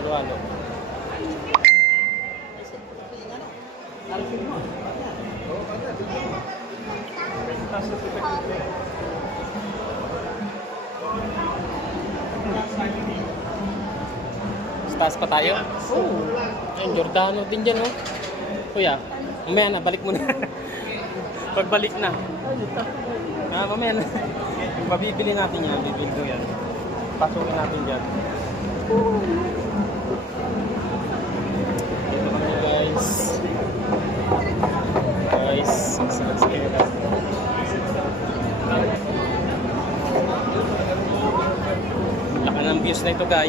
halo-halo. Taas pa tayo? Oo. Ayun, Giordano din dyan, oh. Kuya, mamaya na, balik mo na. Pagbalik na. Mamaya na. Yung mabibili natin yan, bibili ko yan. Pasukin natin dyan.